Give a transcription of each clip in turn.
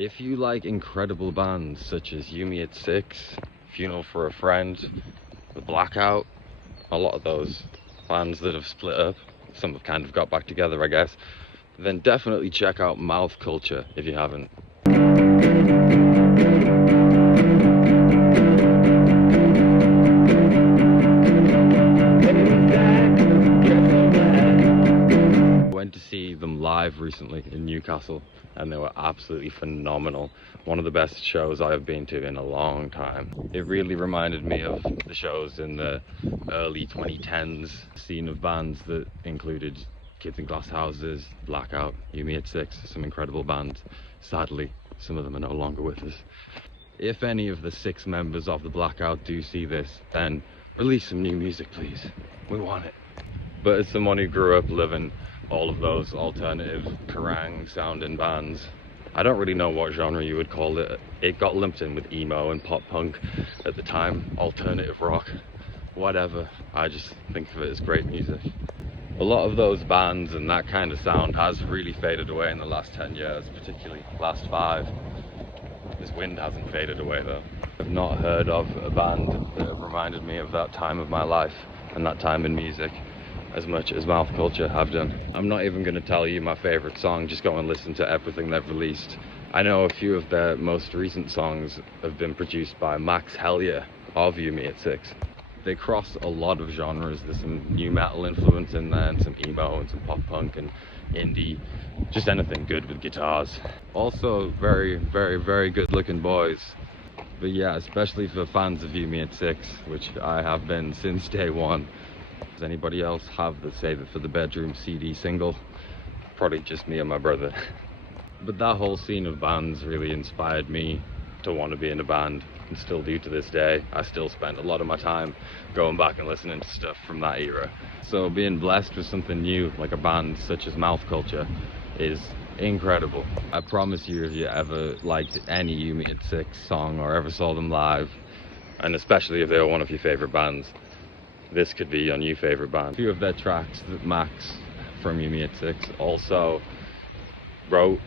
If you like incredible bands such as Yumi at 6, Funeral for a Friend, The Blackout, a lot of those bands that have split up, some have kind of got back together I guess, then definitely check out Mouth Culture if you haven't. Went to see them live recently in Newcastle and they were absolutely phenomenal. One of the best shows I have been to in a long time. It really reminded me of the shows in the early 2010s scene of bands that included Kids in Glass Houses, Blackout, Yumi at 6, some incredible bands. Sadly, some of them are no longer with us. If any of the 6 members of the Blackout do see this, then release some new music please. We want it. But as someone who grew up living all of those alternative Kerrang sounding bands, I don't really know what genre you would call it. It got lumped in with emo and pop punk at the time, alternative rock, whatever. I just think of it as great music. A lot of those bands and that kind of sound has really faded away in the last 10 years, particularly last 5. This wind hasn't faded away though. I've not heard of a band that have reminded me of that time of my life and that time in music as much as Mouth Culture have done. I'm not even going to tell you my favourite song, just go and listen to everything they've released. I know a few of their most recent songs have been produced by Max Hellier of Yumi at 6. They cross a lot of genres. There's some new metal influence in there and some emo and some pop punk and indie, just anything good with guitars. Also very, very, very good looking boys. But yeah, especially for fans of Yumi at 6, which I have been since day one. Does anybody else have the Save It for the Bedroom CD single? Probably just me and my brother. But that whole scene of bands really inspired me to want to be in a band, and still do to this day. I still spend a lot of my time going back and listening to stuff from that era. So being blessed with something new like a band such as Mouth Culture is incredible. I promise you, if you ever liked any Yumi at 6 song or ever saw them live, and especially if they were one of your favorite bands, this could be your new favorite band. A few of their tracks that Max from Yumi at 6 also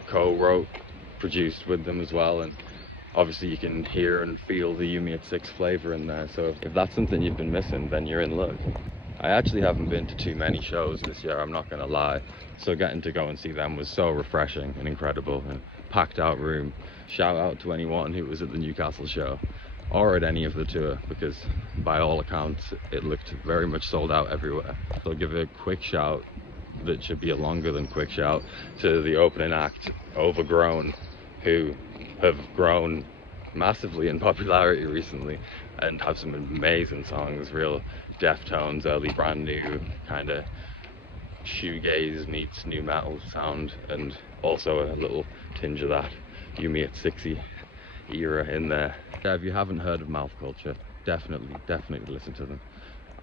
co-wrote, produced with them as well, and obviously you can hear and feel the Yumi at 6 flavour in there, so if that's something you've been missing, then you're in luck. I actually haven't been to too many shows this year, I'm not gonna lie, so getting to go and see them was so refreshing and incredible, and packed out room. Shout out to anyone who was at the Newcastle show or at any of the tour, because by all accounts it looked very much sold out everywhere. So I'll give a quick shout, that should be a longer than quick shout, to the opening act, Overgrown, who have grown massively in popularity recently and have some amazing songs, real Deftones, early brand new kind of shoegaze meets new metal sound, and also a little tinge of that Yumi at 6-y era in there. Yeah, if you haven't heard of Mouth Culture, definitely listen to them.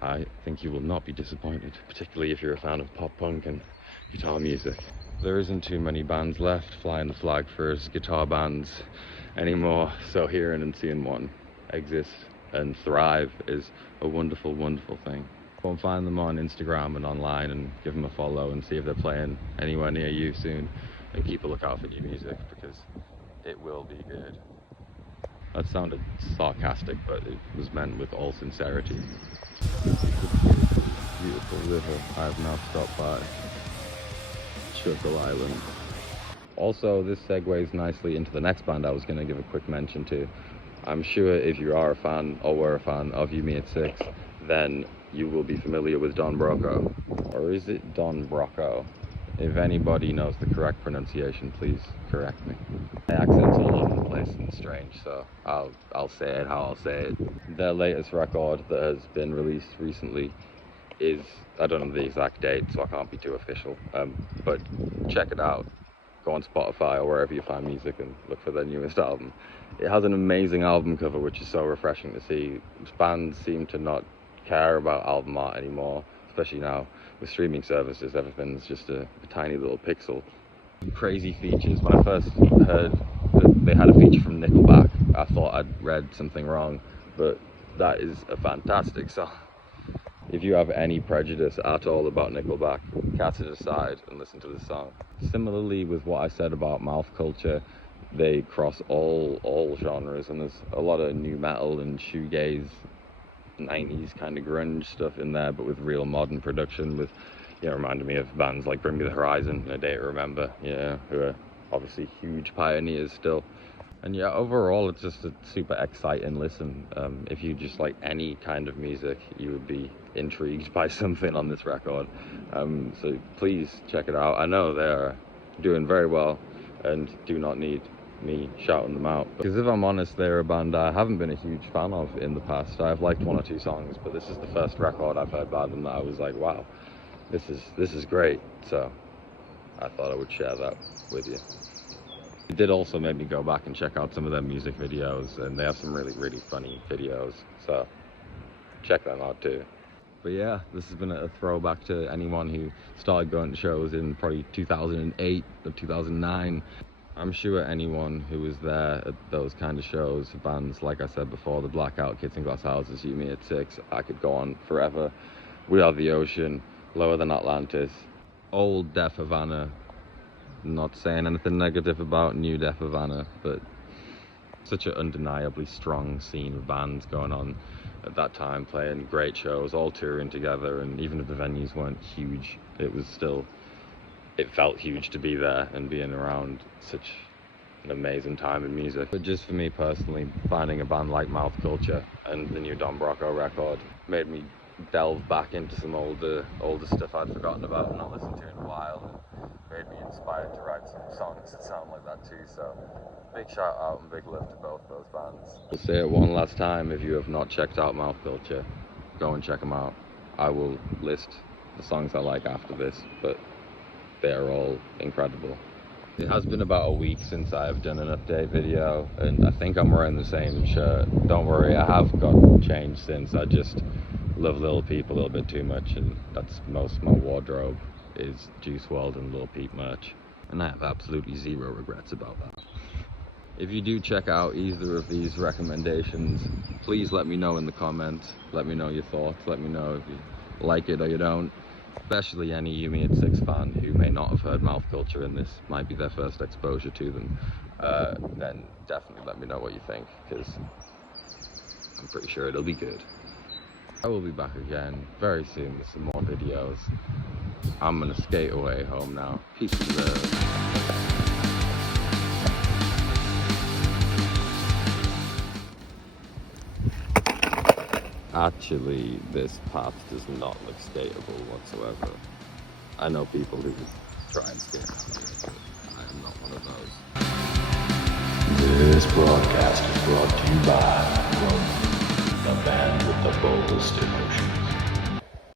I think you will not be disappointed, particularly if you're a fan of pop punk and guitar music. There isn't too many bands left flying the flag for us guitar bands anymore, so hearing and seeing one exist and thrive is a wonderful, wonderful thing. Go and find them on Instagram and online and give them a follow and see if they're playing anywhere near you soon, and keep a lookout for new music because it will be good. That sounded sarcastic, but it was meant with all sincerity. Beautiful river I have now stopped by, Chuckle Island. Also, this segues nicely into the next band I was going to give a quick mention to. I'm sure if you are a fan or were a fan of Yumi at 6, then you will be familiar with Don Broco. Or is it Don Broco? If anybody knows the correct pronunciation, please correct me. My accent's all over the place and strange, so I'll say it how I'll say it. Their latest record that has been released recently is, I don't know the exact date, so I can't be too official, but check it out. Go on Spotify or wherever you find music and look for their newest album. It has an amazing album cover, which is so refreshing to see. Bands seem to not care about album art anymore, especially now with streaming services. Everything's just a tiny little pixel. Crazy features. When I first heard that they had a feature from Nickelback, I thought I'd read something wrong, but that is a fantastic song. If you have any prejudice at all about Nickelback, cast it aside and listen to the song. Similarly with what I said about Mouth Culture, They cross all genres, and there's a lot of new metal and shoegaze, 90s kind of grunge stuff in there, but with real modern production. With, you know, reminded me of bands like Bring Me the Horizon and A Day to Remember, yeah, who are obviously huge pioneers still. And yeah, overall it's just a super exciting listen. If you just like any kind of music, you would be intrigued by something on this record. So please check it out. I know they're doing very well and do not need me shouting them out, because if I'm honest, they're a band I haven't been a huge fan of in the past. I've liked one or two songs, but this is the first record I've heard by them that I was like, wow, this is great. So I thought I would share that with you. It did also make me go back and check out some of their music videos, and they have some really funny videos, so check them out too. But yeah, this has been a throwback to anyone who started going to shows in probably 2008 or 2009. I'm sure anyone who was there at those kind of shows, bands like I said before, the Blackout, Kids in Glass Houses, You Me at Six, I could go on forever. We Are the Ocean, Lower Than Atlantis, Old Def Havana. Not saying anything negative about New Def Havana, but such an undeniably strong scene of bands going on at that time, playing great shows, all touring together, and even if the venues weren't huge, it felt huge to be there and being around such an amazing time in music. But just for me personally, finding a band like Mouth Culture and the new Don Broco record made me delve back into some older stuff I'd forgotten about and not listened to in a while, and made me inspired to write some songs that sound like that too. So big shout out and big love to both those bands. I'll say it one last time, if you have not checked out Mouth Culture, go and check them out. I will list the songs I like after this, but they are all incredible. It has been about a week since I have done an update video, and I think I'm wearing the same shirt. Don't worry, I have got changed since. I just love Lil Peep a little bit too much, and that's most of my wardrobe is Juice WRLD and Lil Peep merch, and I have absolutely zero regrets about that. If you do check out either of these recommendations, please let me know in the comments. Let me know your thoughts. Let me know if you like it or you don't. Especially any You Me at Six fan who may not have heard Mouth Culture and this might be their first exposure to them, then definitely let me know what you think, because I'm pretty sure it'll be good. I will be back again very soon with some more videos. I'm gonna skate away home now. Peace and love. Actually, this path does not look skatable whatsoever. I know people who try and skate down here, but I am not one of those. This broadcast is brought to you by Bronam, the band with the boldest